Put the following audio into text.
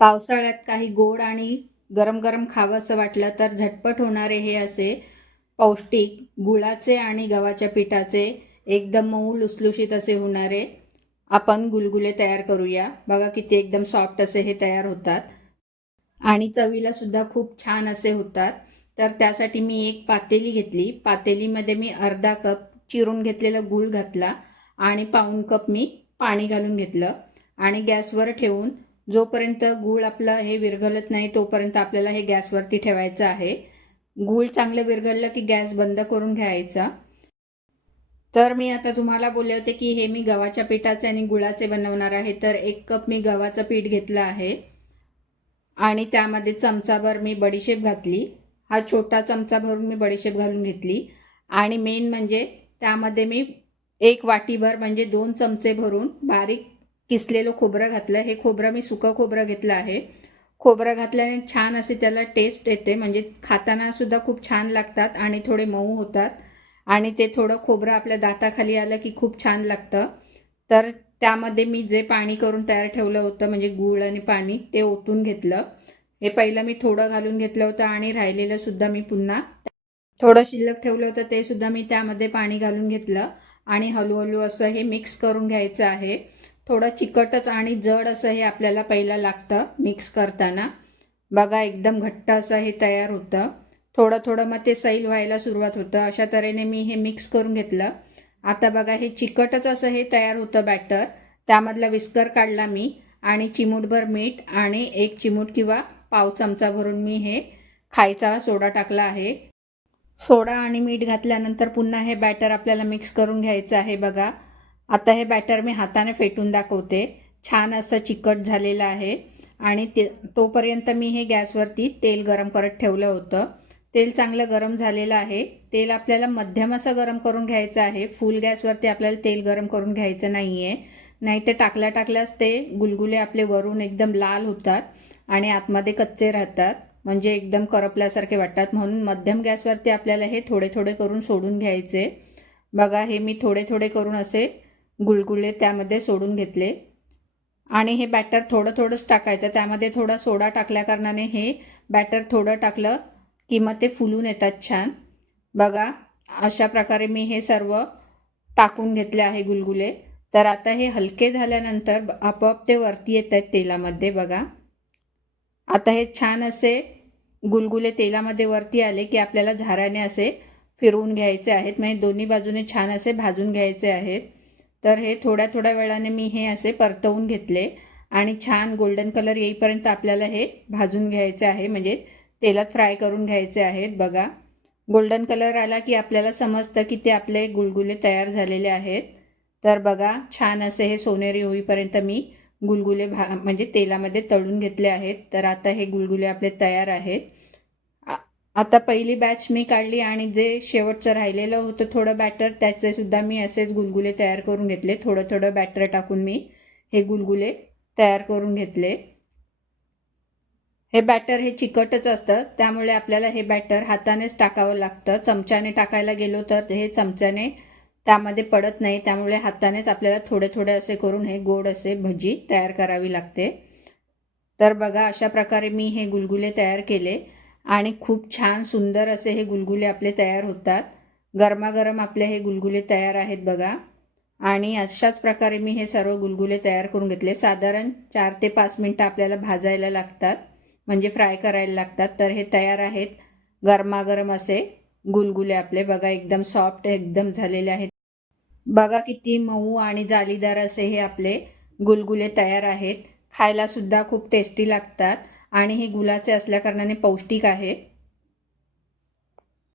पावसाळ्यात काही गोड आणि गरम गरम खावंसं वाटलं तर झटपट होणारे हे असे पौष्टिक गुळाचे आणि गव्हाच्या पिठाचे एकदम मऊ लुसलुशीत असे होणारे आपण गुलगुले तयार करूया। बघा किती एकदम सॉफ्ट असे हे तयार होतात आणि चवीला सुद्धा खूप छान असे होतात। तर त्यासाठी मी एक पातेली घेतली, पातेलीमध्ये मी अर्धा कप चिरून घेतलेला गूळ घातला आणि पाऊण कप मी पाणी घालून घेतलं आणि गॅसवर ठेवून जोपर्यंत गूळ आपला हे विरघळत नाही तोपर्यंत आपल्याला हे गॅसवरती ठेवायचं आहे। गूळ चांगलं विरघळलं की गॅस बंद करून घ्यायचा। तर मी आता तुम्हाला बोलले होते की हे मी गव्हाच्या पिठाचे आणि गुळाचे बनवणार आहे। तर 1 कप मी गव्हाचं पीठ घेतलं आहे आणि त्यामध्ये चमचाभर मी बडीशेप घातली। हा छोटा चमचा भरून मी बडीशेप घालून घेतली आणि मेन म्हणजे त्यामध्ये मी 1 वाटीभर म्हणजे 2 चमचे भरून बारीक किसलेलं खोबरं घातलं। हे खोबरं मी सुकं खोबरं घेतलं आहे। खोबरं घातल्याने छान असे त्याला टेस्ट येते, म्हणजे खाताना सुद्धा खूप छान लागतात आणि थोडे मऊ होतात आणि ते थोडं खोबरं आपल्या दाताखाली आलं की खूप छान लागतं। तर त्यामध्ये मी जे पाणी करून तयार ठेवलं होतं म्हणजे गूळ आणि पाणी ते ओतून घेतलं। हे पहिलं मी थोडं घालून घेतलं होतं आणि राहिलेलं सुद्धा मी पुन्हा थोडं शिल्लक ठेवलं होतं ते सुद्धा मी त्यामध्ये पाणी घालून घेतलं आणि हळूहळू असं हे मिक्स करून घ्यायचं आहे। थोडं चिकटच आणि जड असं हे आपल्याला पहिला लागतं मिक्स करताना। बघा एकदम घट्ट असं हे तयार होतं। थोडं थोडं मग ते सैल व्हायला सुरुवात होतं। अशा तऱ्हेने मी हे मिक्स करून घेतलं। आता बघा हे चिकटच असं हे तयार होतं बॅटर। त्यामधला विस्कर काढला मी आणि चिमूटभर मीठ आणि 1 चिमूट किंवा पाव चमचा भरून मी हे खायचा सोडा टाकला आहे। सोडा आणि मीठ घातल्यानंतर पुन्हा हे बॅटर आपल्याला मिक्स करून घ्यायचं आहे। बघा आता हे बॅटर मी हाताने फेटून दाखवते। छान असं चिकट झालेलं आहे आणि तोपर्यंत मी हे गॅसवरती तेल गरम करत ठेवलं होतं। तेल चांगलं गरम झालेलं आहे। तेल आपल्याला मध्यम असं गरम करून घ्यायचं आहे। फुल गॅसवरती आपल्याला तेल गरम करून घ्यायचं नाही आहे, नाही ते टाकल्याच ते गुलगुले आपले वरून एकदम लाल होतात आणि आतमध्ये कच्चे राहतात, म्हणजे एकदम करपल्यासारखे वाटतात। म्हणून मध्यम गॅसवरती आपल्याला हे थोडे थोडे करून सोडून घ्यायचे। बघा हे मी थोडे थोडे करून असे गुलगुले त्यामध्ये सोडून घेतले आणि हे बॅटर थोडं थोडंच टाकायचं। त्यामध्ये थोडा सोडा टाकल्या कारणाने हे बॅटर थोडं टाकलं की मग ते फुलून येतात छान। बघा अशा प्रकारे मी हे सर्व टाकून घेतले आहे गुलगुले। तर आता हे हलके झाल्यानंतर आपोआप ते वरती येत आहेत तेलामध्ये। बघा आता हे छान असे गुलगुले तेलामध्ये वरती आले की आपल्याला झाऱ्याने असे फिरवून घ्यायचे आहेत, म्हणजे दोन्ही बाजूने छान असे भाजून घ्यायचे आहेत। तर हे थोड्या थोड्या वेळाने मी हे असे परतवून घेतले आणि छान गोल्डन कलर येईपर्यंत आपल्याला हे भाजून घ्यायचे आहे, म्हणजे तेलात फ्राय करून घ्यायचे आहेत। बघा गोल्डन कलर आला की आपल्याला समजतं की ते आपले गुलगुले तयार झालेले आहेत। तर बघा छान असे हे सोनेरी होईपर्यंत मी गुलगुले म्हणजे तेलामध्ये तळून घेतले आहेत। तर आता हे गुलगुले आपले तयार आहेत। आता पहिली बॅच मी काढली आणि जे शेवटचं राहिलेलं होतं थोडं बॅटर त्याचे सुद्धा मी असेच गुलगुले तयार करून घेतले। थोडं थोडं बॅटर टाकून मी हे गुलगुले तयार करून घेतले। हे बॅटर हे चिकटच असतं, त्यामुळे आपल्याला हे बॅटर हातानेच टाकावं लागतं। चमच्याने टाकायला गेलो तर हे चमच्याने त्यामध्ये पडत नाही, त्यामुळे हातानेच आपल्याला थोडे थोडे असे करून हे गोड असे भजी तयार करावी लागते। तर बघा अशा प्रकारे मी हे गुलगुले तयार केले आणि खूप छान सुंदर असे हे गुलगुले आपले तयार होतात। गरमागरम आपले हे गुलगुले तयार आहेत बघा। आणि अशाच प्रकारे मी हे सर्व गुलगुले तयार करून घेतले। साधारण 4 ते 5 मिनिटं आपल्याला भाजायला लागतात, म्हणजे फ्राय करायला लागतात। तर हे तयार आहेत गरमागरम असे गुलगुले आपले। बघा एकदम सॉफ्ट एकदम झालेले आहेत। बघा किती मऊ आणि जालीदार असे हे आपले गुलगुले तयार आहेत। खायला सुद्धा खूप टेस्टी लागतात आणि हे गुळाचे असल्या कारणाने पौष्टिक आहेत।